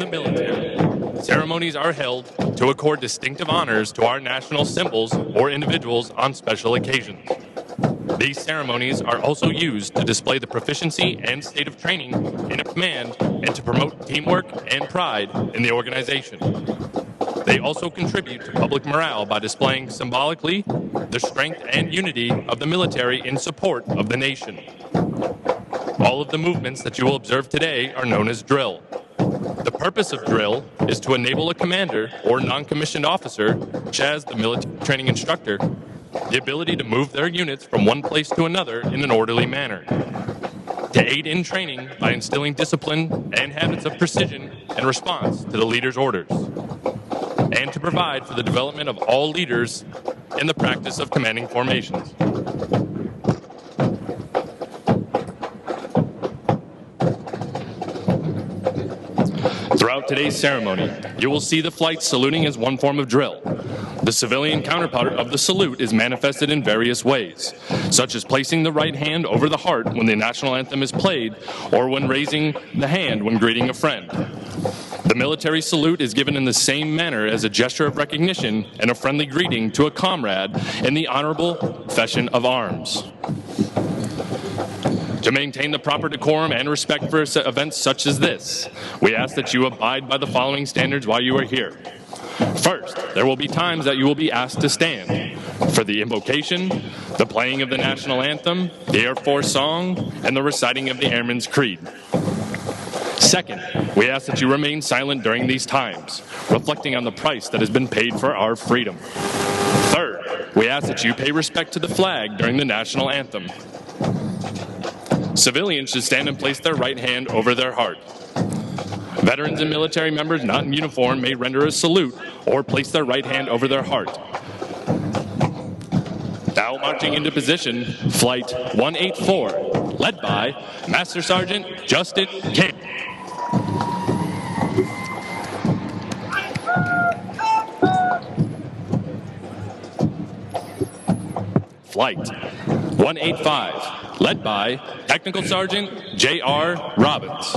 the military, ceremonies are held to accord distinctive honors to our national symbols or individuals on special occasions. These ceremonies are also used to display the proficiency and state of training in a command and to promote teamwork and pride in the organization. They also contribute to public morale by displaying symbolically the strength and unity of the military in support of the nation. All of the movements that you will observe today are known as drill. The purpose of drill is to enable a commander or non-commissioned officer, such as the military training instructor, the ability to move their units from one place to another in an orderly manner, to aid in training by instilling discipline and habits of precision and response to the leader's orders, and to provide for the development of all leaders in the practice of commanding formations. Throughout today's ceremony, you will see the flight saluting as one form of drill. The civilian counterpart of the salute is manifested in various ways, such as placing the right hand over the heart when the national anthem is played, or when raising the hand when greeting a friend. The military salute is given in the same manner as a gesture of recognition and a friendly greeting to a comrade in the honorable profession of arms. To maintain the proper decorum and respect for events such as this, we ask that you abide by the following standards while you are here. First, there will be times that you will be asked to stand for the invocation, the playing of the national anthem, the Air Force song, and the reciting of the Airman's Creed. Second, we ask that you remain silent during these times, reflecting on the price that has been paid for our freedom. Third, we ask that you pay respect to the flag during the national anthem. Civilians should stand and place their right hand over their heart. Veterans and military members not in uniform may render a salute or place their right hand over their heart. Now marching into position, Flight 184, led by Master Sergeant Justin King. Flight 185, led by Technical Sergeant J.R. Robbins.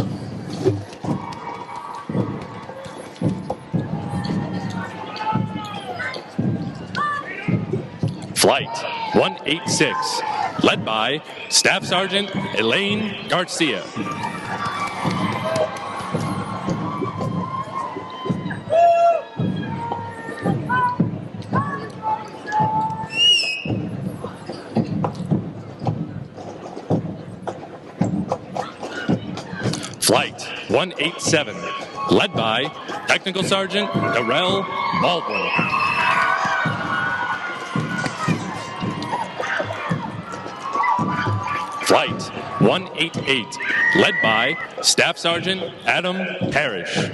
Flight 186, led by Staff Sergeant Elaine Garcia. Flight 187, led by Technical Sergeant Darrell Baldwin. Flight 188, led by Staff Sergeant Adam Parrish.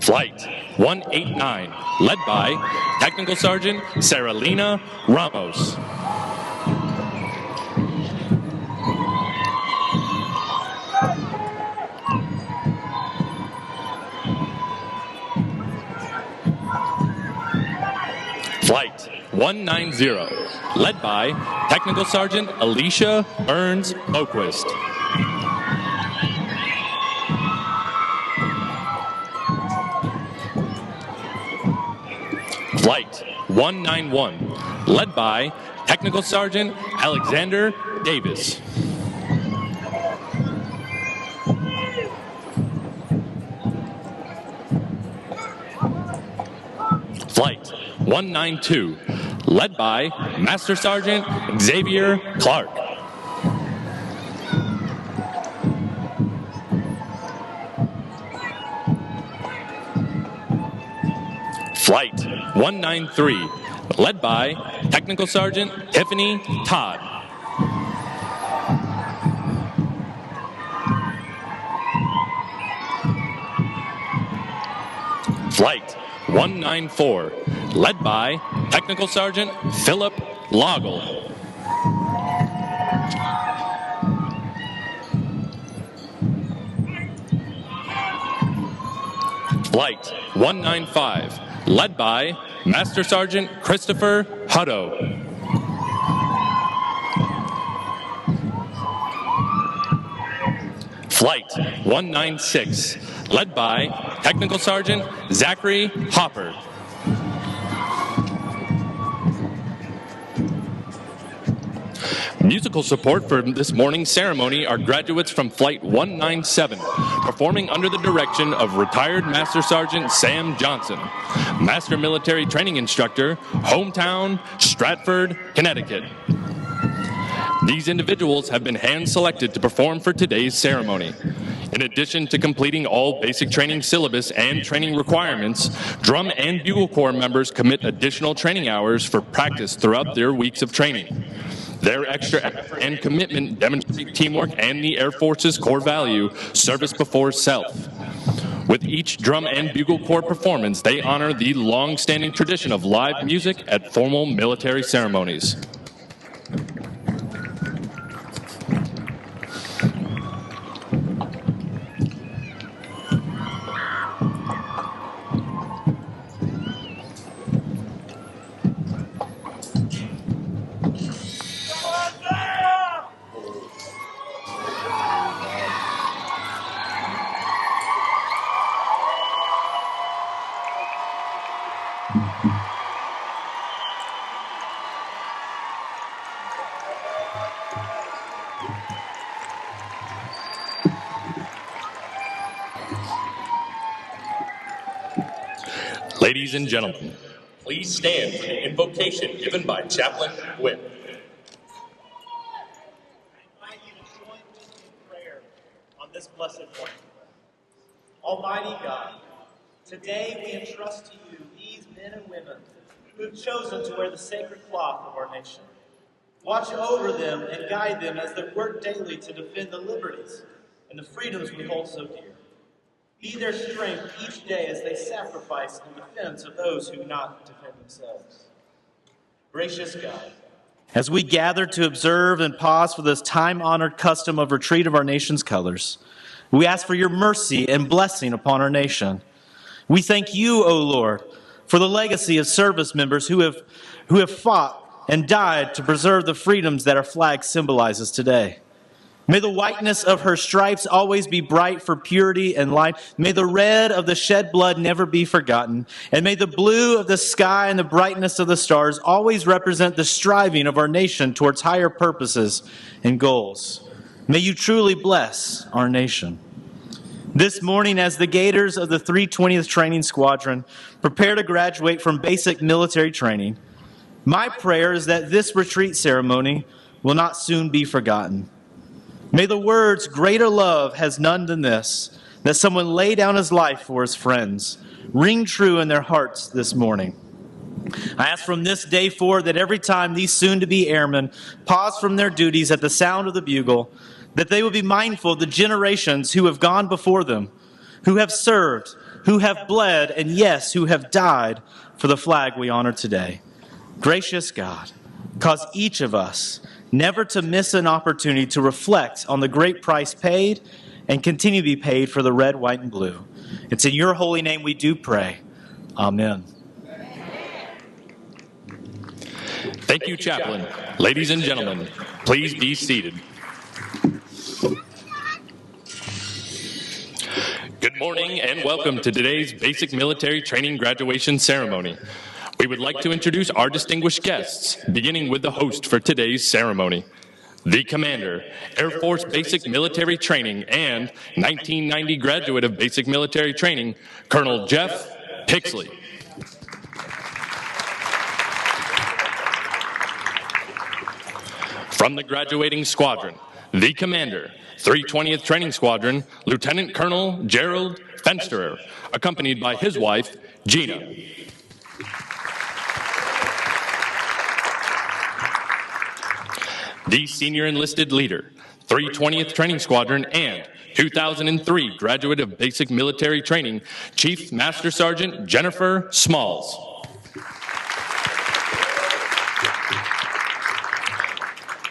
Flight 189, led by Technical Sergeant Saralina Ramos. Flight 190, led by Technical Sergeant Alicia Burns Boquist. Flight 191, led by Technical Sergeant Alexander Davis. Flight 192, led by Master Sergeant Xavier Clark. Flight 193, led by Technical Sergeant Tiffany Todd. Flight 194, led by Technical Sergeant Philip Loggle. Flight 195, led by Master Sergeant Christopher Hutto. Flight 196, led by Technical Sergeant Zachary Hopper. Musical support for this morning's ceremony are graduates from Flight 197, performing under the direction of retired Master Sergeant Sam Johnson, Master Military Training Instructor, hometown Stratford, Connecticut. These individuals have been hand-selected to perform for today's ceremony. In addition to completing all basic training syllabus and training requirements, Drum and Bugle Corps members commit additional training hours for practice throughout their weeks of training. Their extra effort and commitment demonstrate teamwork and the Air Force's core value, service before self. With each Drum and Bugle Corps performance, they honor the long-standing tradition of live music at formal military ceremonies. Ladies and gentlemen, please stand for the invocation given by Chaplain Whip. I invite you to join with me in prayer on this blessed morning. Almighty God, today we entrust to you these men and women who have chosen to wear the sacred cloth of our nation. Watch over them and guide them as they work daily to defend the liberties and the freedoms we hold so dear. Be their strength each day as they sacrifice in defense of those who cannot defend themselves. Gracious God, as we gather to observe and pause for this time-honored custom of retreat of our nation's colors, we ask for your mercy and blessing upon our nation. We thank you, O Lord, for the legacy of service members who have fought and died to preserve the freedoms that our flag symbolizes today. May the whiteness of her stripes always be bright for purity and light. May the red of the shed blood never be forgotten. And may the blue of the sky and the brightness of the stars always represent the striving of our nation towards higher purposes and goals. May you truly bless our nation. This morning, as the Gators of the 320th Training Squadron prepare to graduate from basic military training, my prayer is that this retreat ceremony will not soon be forgotten. May the words, "Greater love has none than this," that someone lay down his life for his friends, ring true in their hearts this morning. I ask from this day forward that every time these soon-to-be airmen pause from their duties at the sound of the bugle, that they will be mindful of the generations who have gone before them, who have served, who have bled, and yes, who have died for the flag we honor today. Gracious God, cause each of us never to miss an opportunity to reflect on the great price paid and continue to be paid for the red, white, and blue. It's in your holy name we do pray. Amen. Thank you, Chaplain. Ladies and gentlemen, please be seated. Good morning and welcome to today's Basic Military Training Graduation Ceremony. We would like to introduce our distinguished guests, beginning with the host for today's ceremony, the Commander, Air Force Basic Military Training and 1990 graduate of Basic Military Training, Colonel Jeff Pixley. From the graduating squadron, the Commander, 320th Training Squadron, Lieutenant Colonel Gerald Fensterer, accompanied by his wife, Gina. The Senior Enlisted Leader, 320th Training Squadron and 2003 graduate of Basic Military Training, Chief Master Sergeant Jennifer Smalls.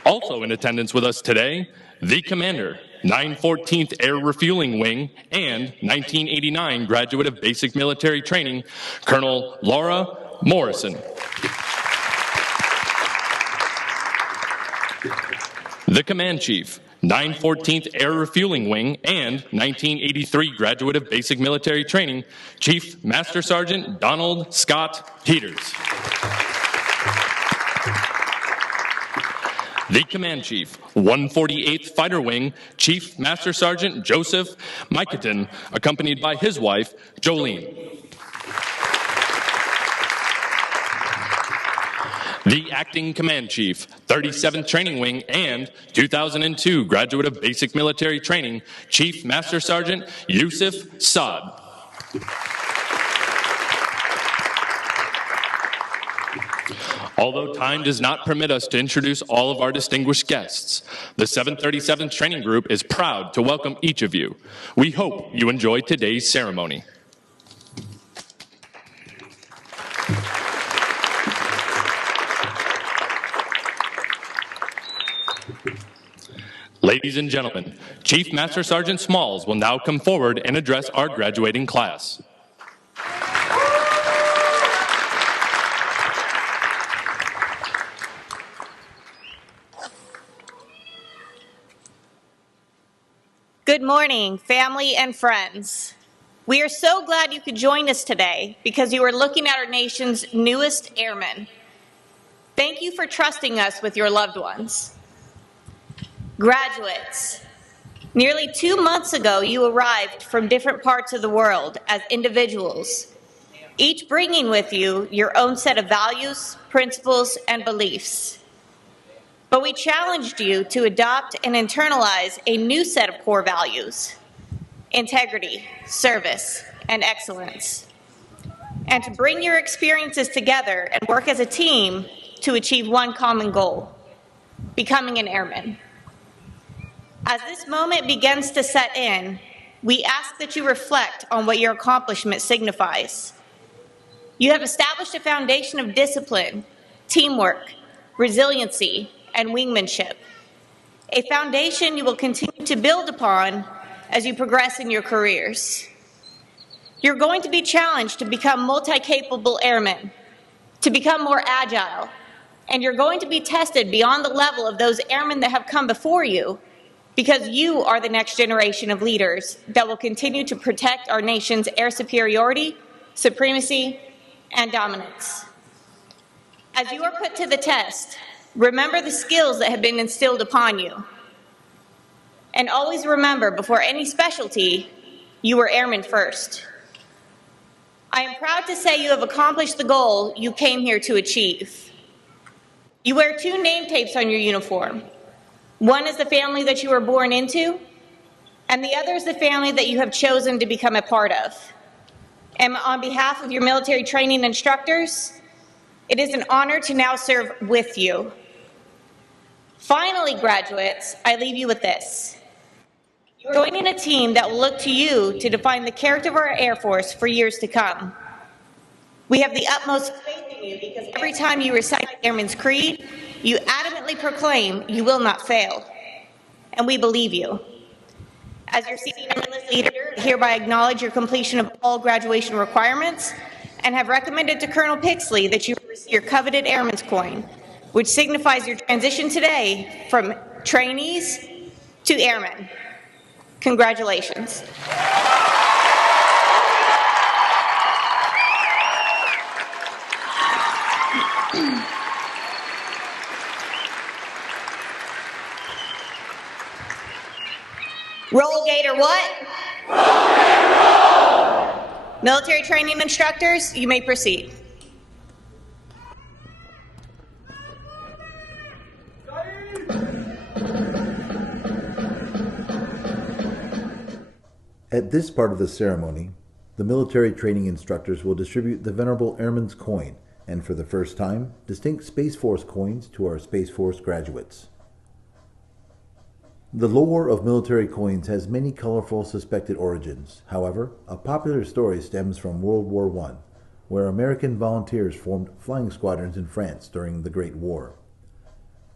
Also in attendance with us today, the Commander, 914th Air Refueling Wing and 1989 graduate of Basic Military Training, Colonel Laura Morrison. The Command Chief, 914th Air Refueling Wing and 1983 graduate of Basic Military Training, Chief Master Sergeant Donald Scott Peters. The Command Chief, 148th Fighter Wing, Chief Master Sergeant Joseph Mikatin, accompanied by his wife, Jolene. The Acting Command Chief, 37th Training Wing and 2002 graduate of Basic Military Training, Chief Master Sergeant Yusuf Saad. Although time does not permit us to introduce all of our distinguished guests, the 737th Training Group is proud to welcome each of you. We hope you enjoy today's ceremony. Ladies and gentlemen, Chief Master Sergeant Smalls will now come forward and address our graduating class. Good morning, family and friends. We are so glad you could join us today because you are looking at our nation's newest airmen. Thank you for trusting us with your loved ones. Graduates, nearly 2 months ago you arrived from different parts of the world as individuals, each bringing with you your own set of values, principles, and beliefs. But we challenged you to adopt and internalize a new set of core values: integrity, service, and excellence, and to bring your experiences together and work as a team to achieve one common goal: becoming an airman. As this moment begins to set in, we ask that you reflect on what your accomplishment signifies. You have established a foundation of discipline, teamwork, resiliency, and wingmanship, a foundation you will continue to build upon as you progress in your careers. You're going to be challenged to become multi-capable airmen, to become more agile, and you're going to be tested beyond the level of those airmen that have come before you, because you are the next generation of leaders that will continue to protect our nation's air superiority, supremacy, and dominance. As you are put to the test, remember the skills that have been instilled upon you. And always remember, before any specialty, you were airmen first. I am proud to say you have accomplished the goal you came here to achieve. You wear 2 name tapes on your uniform. One is the family that you were born into, and the other is the family that you have chosen to become a part of. And on behalf of your military training instructors, it is an honor to now serve with you. Finally, graduates, I leave you with this. You're joining a team that will look to you to define the character of our Air Force for years to come. We have the utmost faith in you because every time you recite the Airman's Creed, you adamantly proclaim you will not fail. And we believe you. As your senior leader, I hereby acknowledge your completion of all graduation requirements and have recommended to Colonel Pixley that you receive your coveted Airman's coin, which signifies your transition today from trainees to airmen. Congratulations. Roll, Gator, what? Roll, Gator, roll! Military training instructors, you may proceed. At this part of the ceremony, the military training instructors will distribute the Venerable Airman's coin, and for the first time, distinct Space Force coins to our Space Force graduates. The lore of military coins has many colorful suspected origins. However, a popular story stems from World War I, where American volunteers formed flying squadrons in France during the Great War.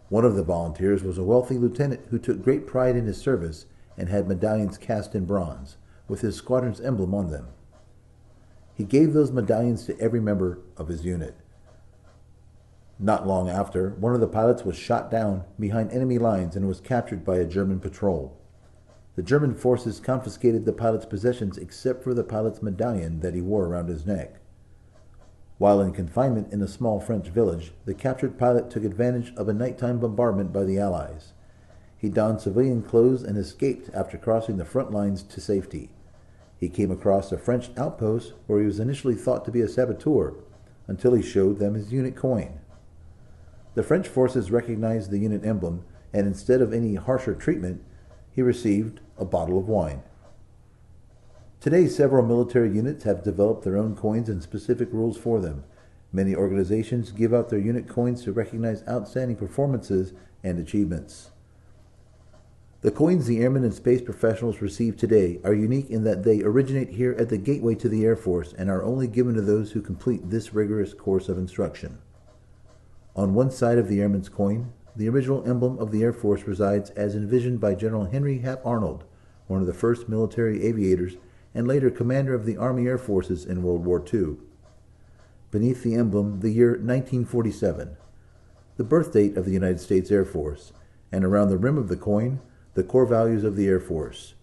One of the volunteers was a wealthy lieutenant who took great pride in his service and had medallions cast in bronze, with his squadron's emblem on them. He gave those medallions to every member of his unit. Not long after, one of the pilots was shot down behind enemy lines and was captured by a German patrol. The German forces confiscated the pilot's possessions except for the pilot's medallion that he wore around his neck. While in confinement in a small French village, the captured pilot took advantage of a nighttime bombardment by the Allies. He donned civilian clothes and escaped after crossing the front lines to safety. He came across a French outpost where he was initially thought to be a saboteur until he showed them his unit coin. The French forces recognized the unit emblem, and instead of any harsher treatment, he received a bottle of wine. Today, several military units have developed their own coins and specific rules for them. Many organizations give out their unit coins to recognize outstanding performances and achievements. The coins the airmen and space professionals receive today are unique in that they originate here at the gateway to the Air Force and are only given to those who complete this rigorous course of instruction. On one side of the Airman's coin, the original emblem of the Air Force resides as envisioned by General Henry Hap Arnold, one of the first military aviators and later commander of the Army Air Forces in World War II. Beneath the emblem, the year 1947, the birth date of the United States Air Force, and around the rim of the coin, the core values of the Air Force: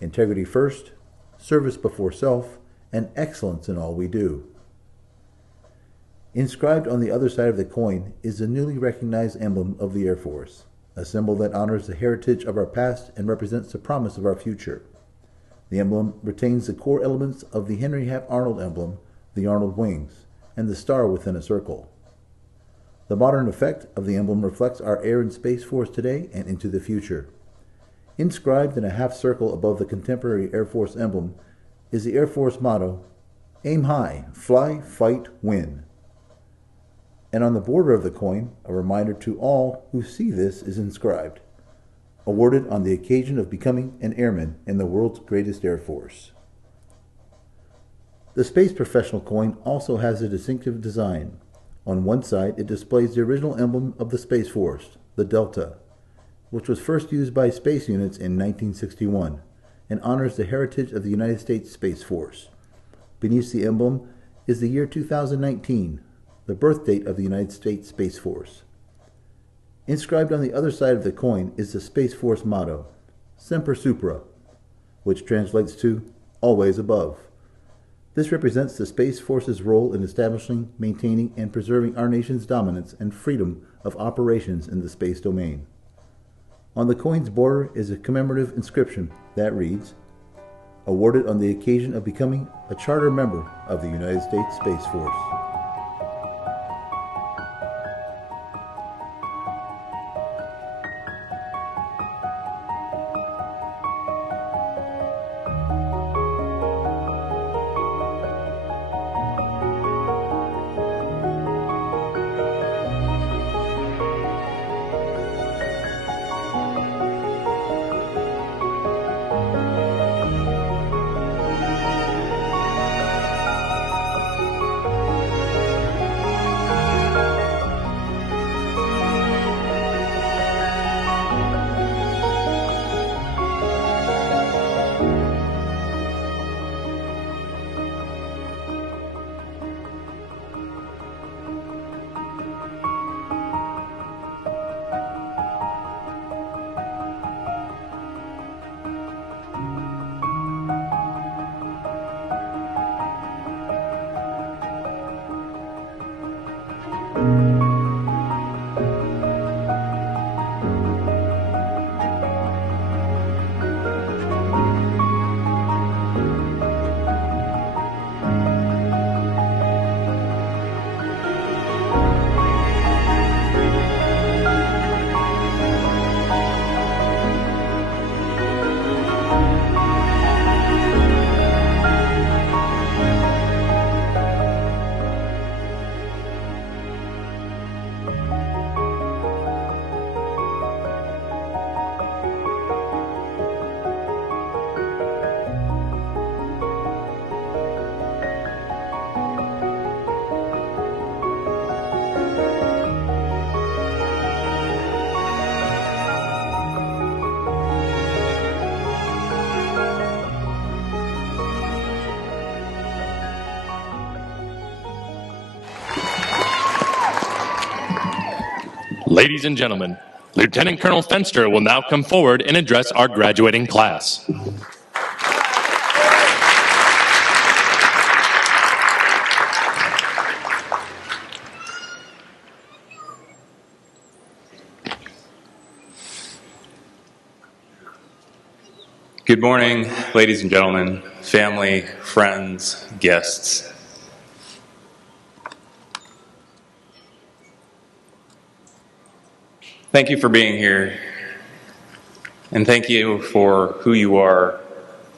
integrity first, service before self, and excellence in all we do. Inscribed on the other side of the coin is the newly recognized emblem of the Air Force, a symbol that honors the heritage of our past and represents the promise of our future. The emblem retains the core elements of the Henry Hap Arnold emblem, the Arnold wings, and the star within a circle. The modern effect of the emblem reflects our Air and Space Force today and into the future. Inscribed in a half circle above the contemporary Air Force emblem is the Air Force motto, "Aim high, fly, fight, win." And on the border of the coin, a reminder to all who see this is inscribed, "Awarded on the occasion of becoming an airman in the world's greatest Air Force." The Space Professional coin also has a distinctive design. On one side, it displays the original emblem of the Space Force, the Delta, which was first used by space units in 1961, and honors the heritage of the United States Space Force. Beneath the emblem is the year 2019, the birth date of the United States Space Force. Inscribed on the other side of the coin is the Space Force motto, "Semper Supra," which translates to "always above." This represents the Space Force's role in establishing, maintaining, and preserving our nation's dominance and freedom of operations in the space domain. On the coin's border is a commemorative inscription that reads, "Awarded on the occasion of becoming a charter member of the United States Space Force." Ladies and gentlemen, Lieutenant Colonel Fenster will now come forward and address our graduating class. Good morning, ladies and gentlemen, family, friends, guests. Thank you for being here, and thank you for who you are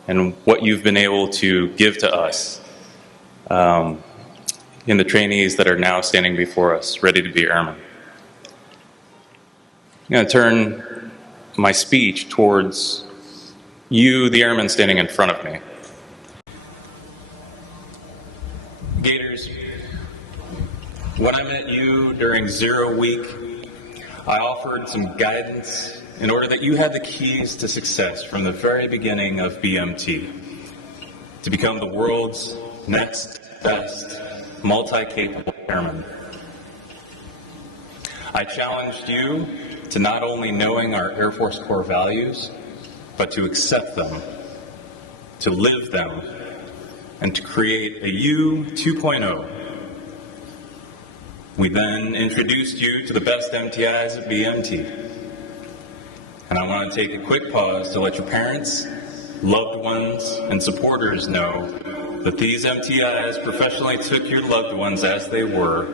and what you've been able to give to us in the trainees that are now standing before us, ready to be airmen. I'm going to turn my speech towards you, the airmen standing in front of me. Gators, when I met you during 0 week, I offered some guidance in order that you had the keys to success from the very beginning of BMT to become the world's next best multi-capable airman. I challenged you to not only knowing our Air Force core values, but to accept them, to live them, and to create a U 2.0. We then introduced you to the best MTIs at BMT. And I want to take a quick pause to let your parents, loved ones, and supporters know that these MTIs professionally took your loved ones as they were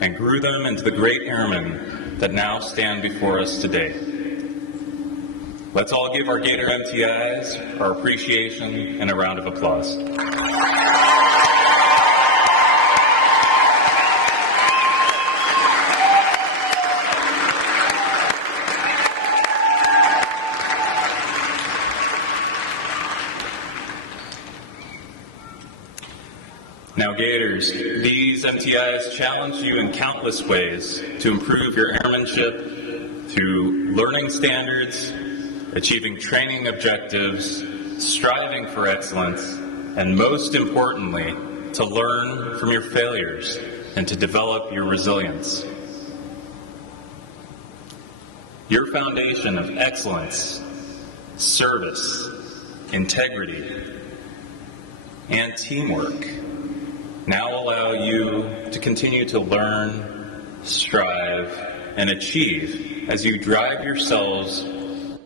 and grew them into the great airmen that now stand before us today. Let's all give our Gator MTIs our appreciation and a round of applause. Now, Gators, these MTIs challenge you in countless ways to improve your airmanship through learning standards, achieving training objectives, striving for excellence, and most importantly, to learn from your failures and to develop your resilience. Your foundation of excellence, service, integrity, and teamwork now allow you to continue to learn, strive, and achieve as you drive yourselves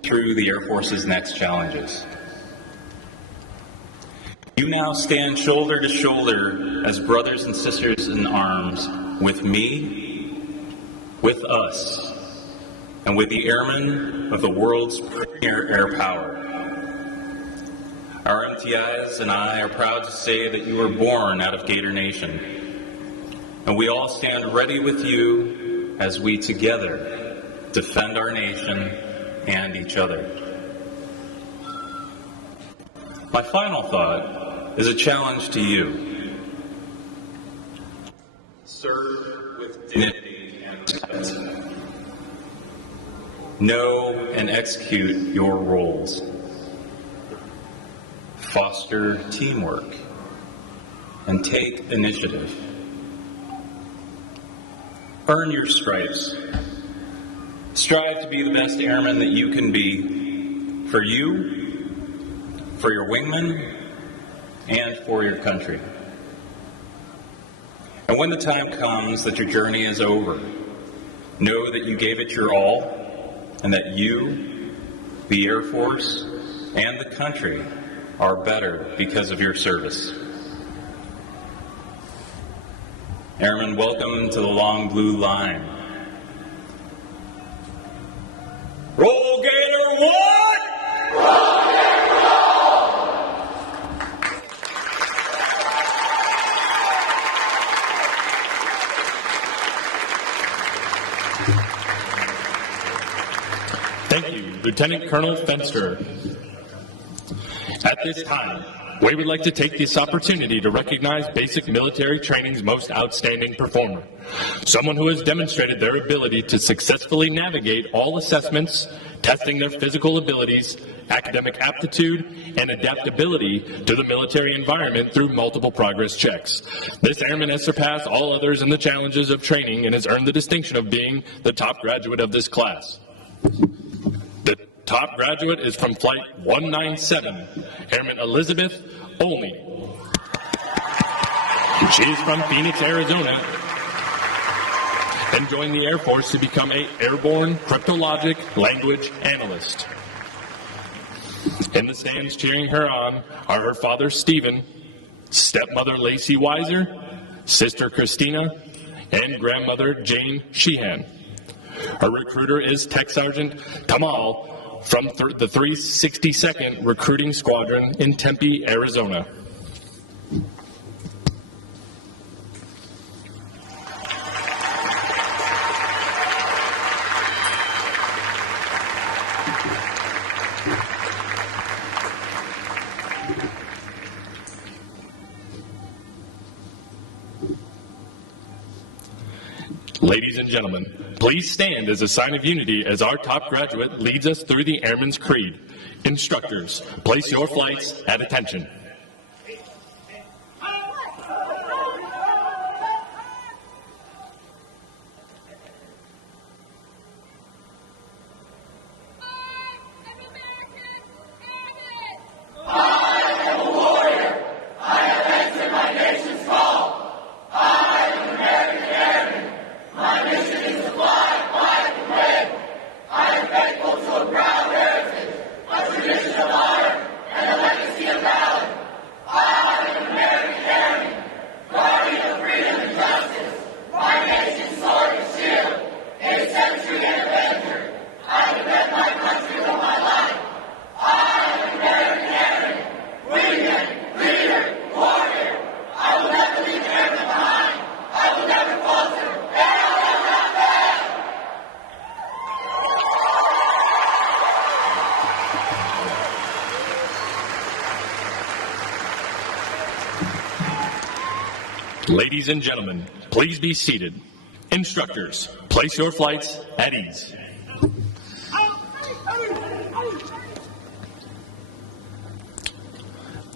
through the Air Force's next challenges. You now stand shoulder to shoulder as brothers and sisters in arms with me, with us, and with the airmen of the world's premier air power. Our MTIs and I are proud to say that you were born out of Gator Nation, and we all stand ready with you as we together defend our nation and each other. My final thought is a challenge to you. Serve with dignity and respect. Know and execute your roles. Foster teamwork and take initiative. Earn your stripes. Strive to be the best airman that you can be for you, for your wingmen, and for your country. And when the time comes that your journey is over, know that you gave it your all and that you, the Air Force, and the country are better because of your service. Airmen, welcome to the long blue line. Roll Gator 1! Roll Gator roll! Thank you, Lieutenant Colonel Fenster. At this time, we would like to take this opportunity to recognize basic military training's most outstanding performer, someone who has demonstrated their ability to successfully navigate all assessments, testing their physical abilities, academic aptitude, and adaptability to the military environment through multiple progress checks. This airman has surpassed all others in the challenges of training and has earned the distinction of being the top graduate of this class. The top graduate is from Flight 197, Airman Elizabeth Olney. She is from Phoenix, Arizona, and joined the Air Force to become an airborne cryptologic language analyst. In the stands cheering her on are her father, Stephen, stepmother, Lacey Weiser, sister, Christina, and grandmother, Jane Sheehan. Her recruiter is Tech Sergeant Tamal from the 362nd Recruiting Squadron in Tempe, Arizona. Ladies and gentlemen, please stand as a sign of unity as our top graduate leads us through the Airman's Creed. Instructors, place your flights at attention. Ladies and gentlemen, please be seated. Instructors, place your flights at ease.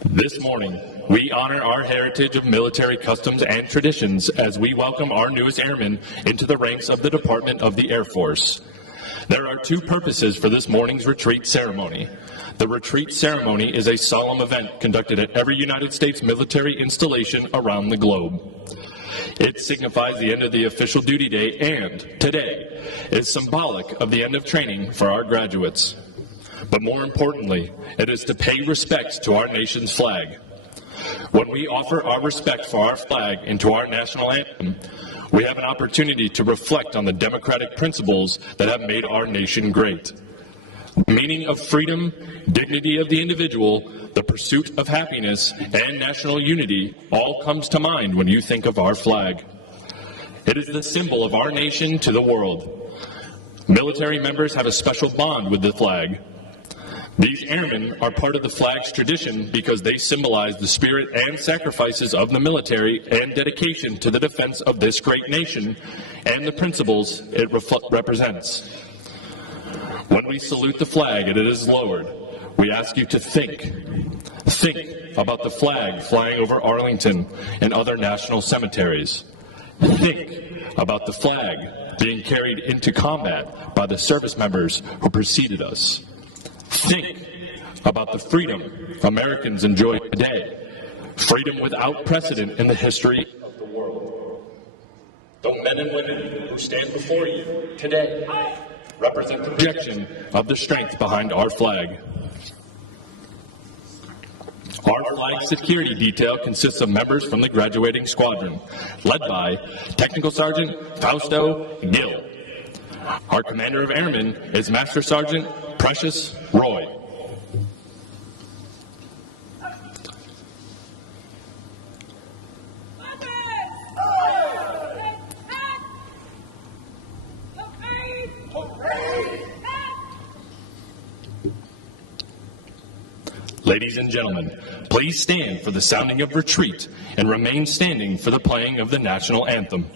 This morning, we honor our heritage of military customs and traditions as we welcome our newest airmen into the ranks of the Department of the Air Force. There are two purposes for this morning's retreat ceremony. The retreat ceremony is a solemn event conducted at every United States military installation around the globe. It signifies the end of the official duty day and, today, is symbolic of the end of training for our graduates. But more importantly, it is to pay respects to our nation's flag. When we offer our respect for our flag and to our national anthem, we have an opportunity to reflect on the democratic principles that have made our nation great. The meaning of freedom, dignity of the individual, the pursuit of happiness, and national unity all comes to mind when you think of our flag. It is the symbol of our nation to the world. Military members have a special bond with the flag. These airmen are part of the flag's tradition because they symbolize the spirit and sacrifices of the military and dedication to the defense of this great nation and the principles it represents. When we salute the flag and it is lowered, we ask you to think about the flag flying over Arlington and other national cemeteries. Think about the flag being carried into combat by the service members who preceded us. Think about the freedom Americans enjoy today, freedom without precedent in the history of the world. The men and women who stand before you today represent the projection of the strength behind our flag. Our flag security detail consists of members from the graduating squadron, led by Technical Sergeant Fausto Gill. Our Commander of Airmen is Master Sergeant Precious Roy. Ladies and gentlemen, please stand for the sounding of retreat and remain standing for the playing of the national anthem.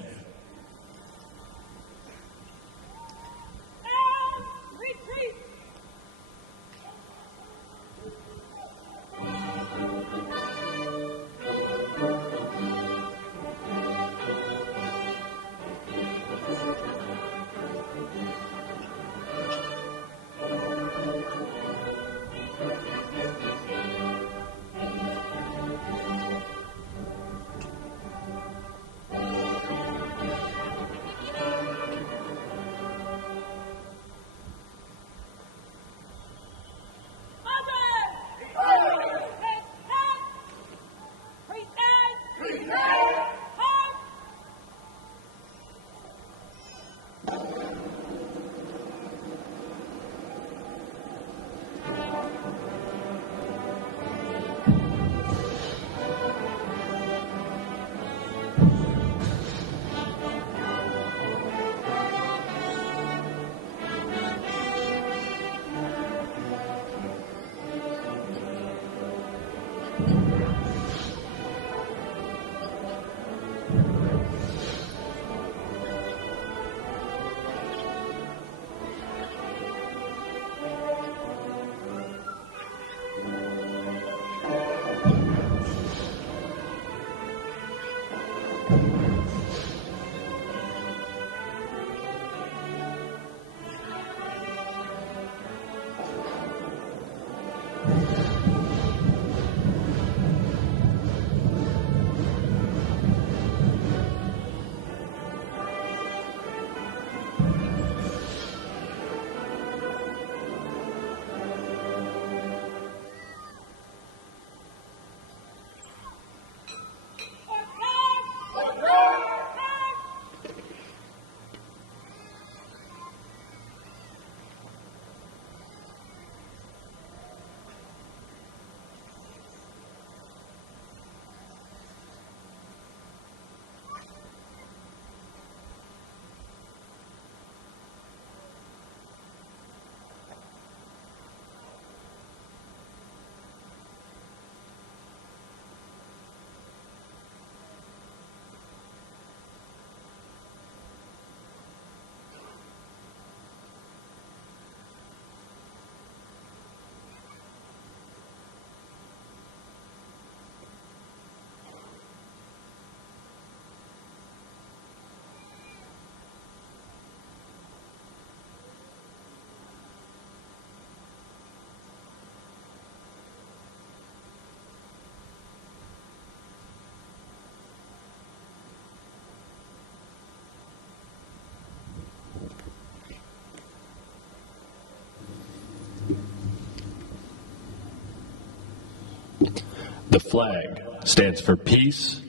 The flag stands for peace,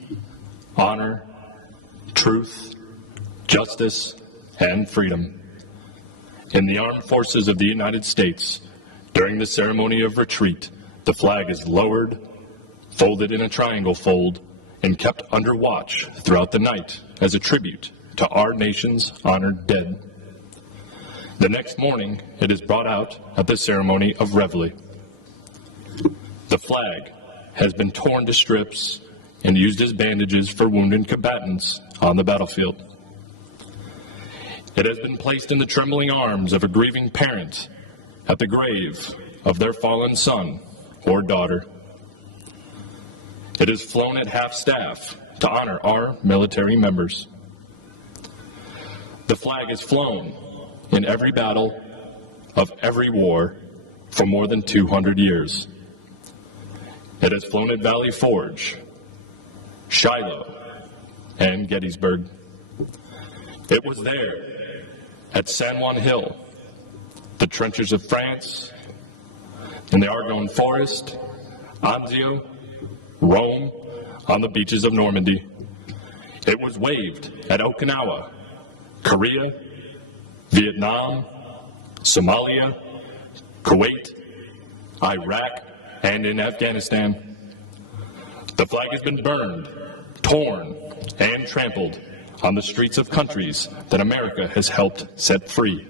honor, truth, justice, and freedom. In the armed forces of the United States, during the ceremony of retreat, the flag is lowered, folded in a triangle fold, and kept under watch throughout the night as a tribute to our nation's honored dead. The next morning, it is brought out at the ceremony of reveille. The flag has been torn to strips and used as bandages for wounded combatants on the battlefield. It has been placed in the trembling arms of a grieving parent at the grave of their fallen son or daughter. It is flown at half-staff to honor our military members. The flag is flown in every battle of every war for more than 200 years. It has flown at Valley Forge, Shiloh, and Gettysburg. It was there at San Juan Hill, the trenches of France, in the Argonne Forest, Anzio, Rome, on the beaches of Normandy. It was waved at Okinawa, Korea, Vietnam, Somalia, Kuwait, Iraq, and in Afghanistan. The flag has been burned, torn, and trampled on the streets of countries that America has helped set free,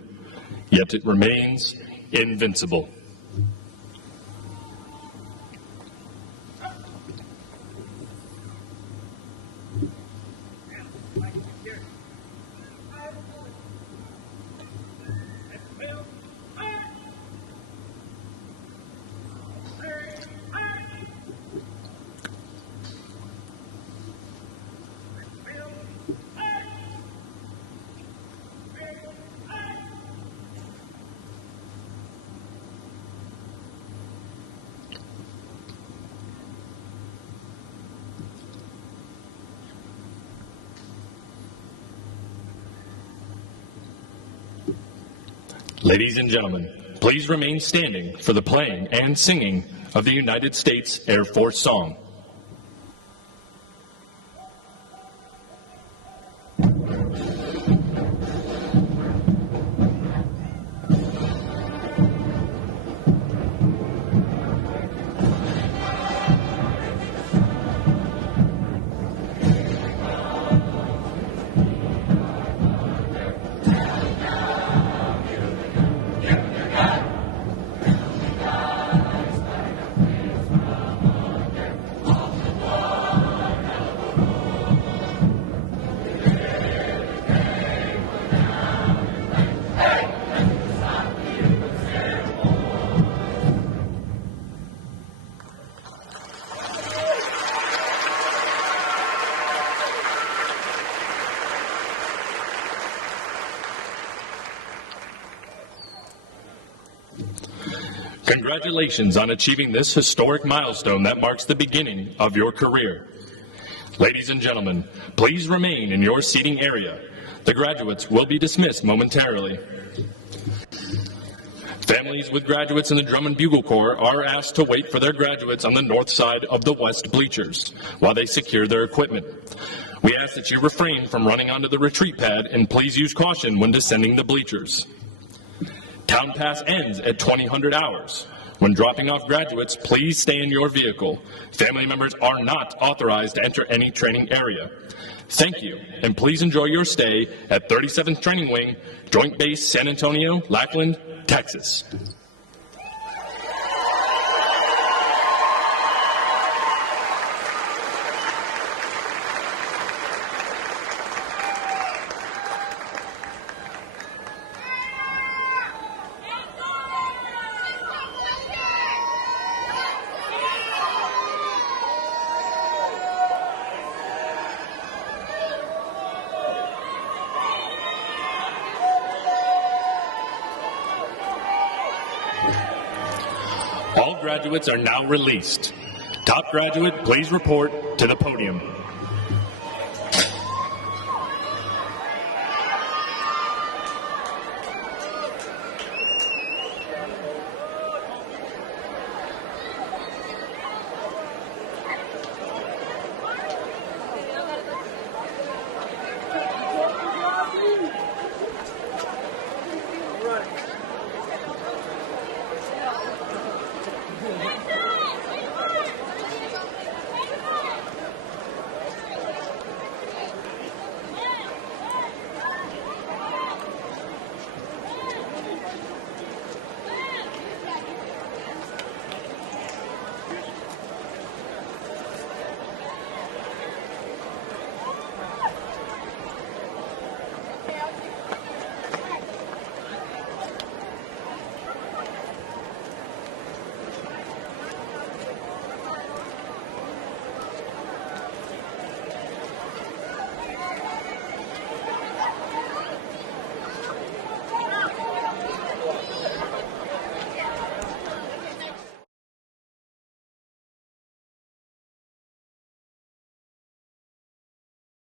yet it remains invincible. Ladies and gentlemen, please remain standing for the playing and singing of the United States Air Force song. Congratulations on achieving this historic milestone that marks the beginning of your career. Ladies and gentlemen, please remain in your seating area. The graduates will be dismissed momentarily. Families with graduates in the Drum and Bugle Corps are asked to wait for their graduates on the north side of the west bleachers while they secure their equipment. We ask that you refrain from running onto the retreat pad and please use caution when descending the bleachers. Town Pass ends at 2000 hours. When dropping off graduates, please stay in your vehicle. Family members are not authorized to enter any training area. Thank you, and please enjoy your stay at 37th Training Wing, Joint Base San Antonio-Lackland, Texas. All graduates are now released. Top graduate, please report to the podium.